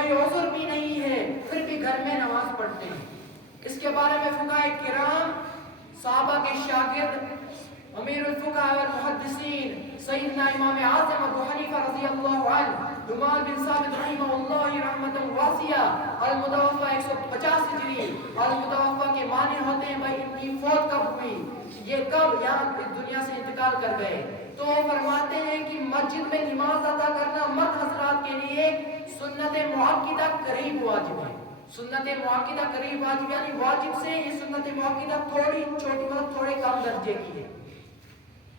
کوئی عذر بھی نہیں ہے پھر بھی گھر میں نماز پڑھتے ہیں. اس کے بارے میں فقہاء کرام، صحابہ کے شاگرد، امیر الفقہاء والمحدثین سیدنا امام اعظم ابو حنیفہ رضی اللہ عنہ، نعمان بن ثابت رحمہ اللہ رحمۃ واسعہ، المتوفی 150 ہجری، المتوفی کے معنی ہوتے ہیں بھائی ان کی فوت کب ہوئی، یہ کب یہاں اس دنیا سے انتقال کر گئے. تو فرماتے ہیں کہ مسجد میں نماز ادا کرنا مرد حضرات کے لیے سنت مؤکدہ قریب واجب ہے. سنت مؤکدہ قریب واجب یعنی واجب سے یہ سنت مؤکدہ تھوڑی چھوٹی مطلب تھوڑے کم درجے کی ہے.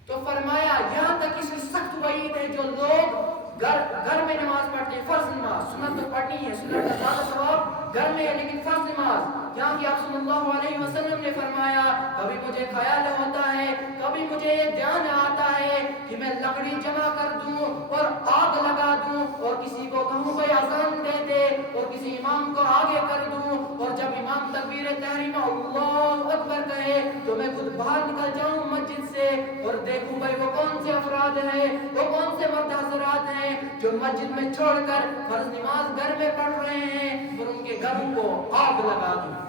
تو فرمایا یہاں تک اس کی سخت وعید ہے جو لوگ گھر میں نماز پڑھتے ہیں، فرض نماز، سنت تو پڑھنی ہے، سنت کا زیادہ ثواب گھر میں ہے، لیکن فرض نماز یہاں کی آپ صلی اللہ علیہ وسلم نے فرمایا کبھی مجھے خیال ہوتا ہے، کبھی مجھے یہ دھیان آتا ہے کہ میں لکڑی جمع کر دوں اور آگ لگا دوں اور کسی کو کہوں بھائی اذان دے دے اور کسی امام کو آگے کر دوں، اور جب امام تکبیر تحریمہ اللہ اکبر کہے تو میں خود باہر نکل جاؤں مسجد سے اور دیکھوں بھائی وہ کون سے افراد ہیں، وہ کون سے مرد حضرات ہیں جو مسجد میں چھوڑ کر فرض نماز گھر میں پڑھ رہے ہیں، اور ان کے گھروں کو آگ لگا دوں.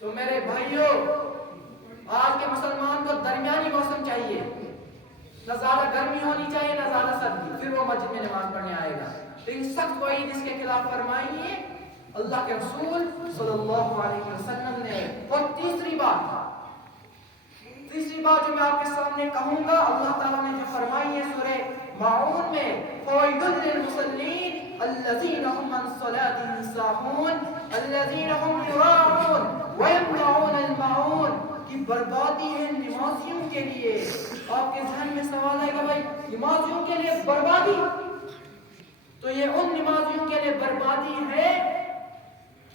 تو میرے بھائیوں، آج کے مسلمان کو درمیانی موسم چاہیے، نہ زیادہ گرمی ہونی چاہیے نہ زیادہ سردی، پھر وہ مسجد میں نماز پڑھنے آئے گا. لیکن سخت وعید اس کے خلاف فرمائی ہے اللہ کے رسول صلی اللہ علیہ وسلم نے. اور تیسری بات جو میں آپ کے سامنے کہوں گا، اللہ تعالیٰ نے جو فرمائی ہے سورہ ماعون میں، فَوَيْلٌ لِّلْمُصَلِّينَ الَّذِينَ هُمْ عَنْ صَلَاتِهِمْ سَاهُونَ الَّذِينَ هُمْ يُرَاءُونَ وَيَمْنَعُونَ الْمَاعُونَ کی بربادی ہے نمازیوں کے لیے. آپ کے ذہن میں سوال آئے گا بھائی نمازیوں کے لیے بربادی، تو یہ ان نمازیوں کے لیے بربادی ہے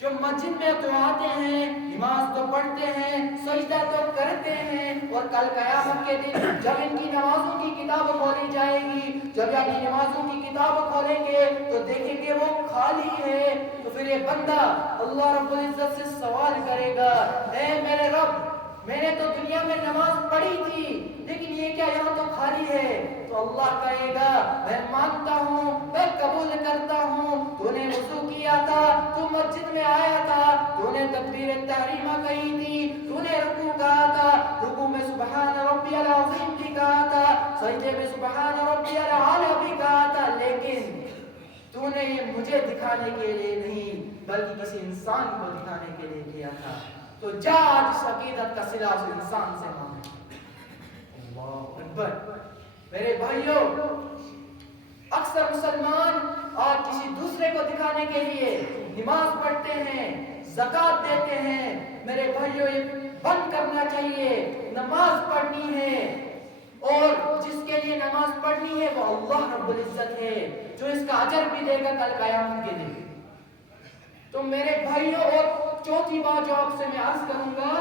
جو مسجد میں تو آتے ہیں، نماز تو پڑھتے ہیں، سجدہ تو کرتے ہیں، اور کل قیامت کے دن جب ان کی نمازوں کی کتاب کھولی جائے گی، جب یہ نمازوں کی کتاب کھولیں گے تو دیکھیں گے وہ خالی ہے. تو پھر یہ بندہ اللہ رب العزت سے سوال کرے گا، اے میرے رب، میں نے تو دنیا میں نماز پڑھی تھی لیکن یہ کیا یہاں تو خالی ہے. تو اللہ کہے گا میں مانتا ہوں، میں قبول کرتا ہوں، تو نے وضو کیا تھا، تو مسجد میں آیا تھا، تو نے تکبیر تحریمہ کہی تھی، تو نے رکوع کہا تھا، رکوع میں سبحان ربی العظیم بھی کہا تھا، سجدے میں سبحان ربی الاعلی بھی کہا تھا، لیکن تو نے یہ مجھے دکھانے کے لیے نہیں بلکہ کسی انسان کو دکھانے کے لیے کیا تھا. تو جا آج اس عقیدت کا صلہ اس انسان سے مانگ. اللہ اکبر. میرے بھائیوں، اکثر مسلمان آج کسی دوسرے کو دکھانے کے لیے نماز پڑھتے ہیں، زکوٰۃ دیتے ہیں. میرے بھائیوں یہ بند کرنا چاہیے. نماز پڑھنی ہے اور جس کے لیے نماز پڑھنی ہے وہ اللہ رب العزت ہے جو اس کا اجر بھی دے گا کل قیامت کے دن. تو میرے بھائیوں، اور چوتھی بات جو آپ سے میں عرض کروں گا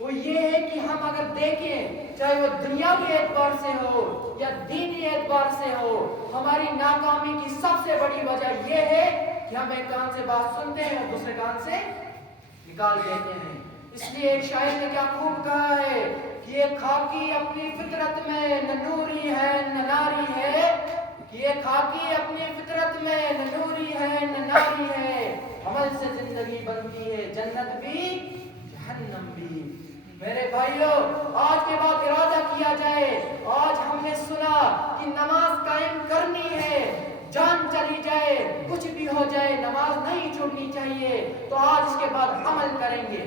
وہ یہ ہے کہ ہم اگر دیکھیں چاہے وہ دنیاوی اعتبار سے ہو یا دینی اعتبار سے ہو، ہماری ناکامی کی سب سے بڑی وجہ یہ ہے کہ ہم ایک کان سے بات سنتے ہیں اور دوسرے کان سے نکال دیتے ہیں. اس لیے ایک شاعر نے کیا خوب کہا ہے کہ یہ خاکی اپنی فطرت میں نہ نوری ہے نہ ناری ہے، کہ یہ خاکی اپنی فطرت میں نہ نوری ہے نہ ناری ہے، عمل سے زندگی بنتی ہے جنت بھی جہنم بھی. میرے بھائیوں، آج کے بعد ارادہ کیا جائے، آج ہم نے سنا کہ نماز قائم کرنی ہے، جان چلی جائے کچھ بھی ہو جائے نماز نہیں چھوڑنی چاہیے، تو آج اس کے بعد عمل کریں گے.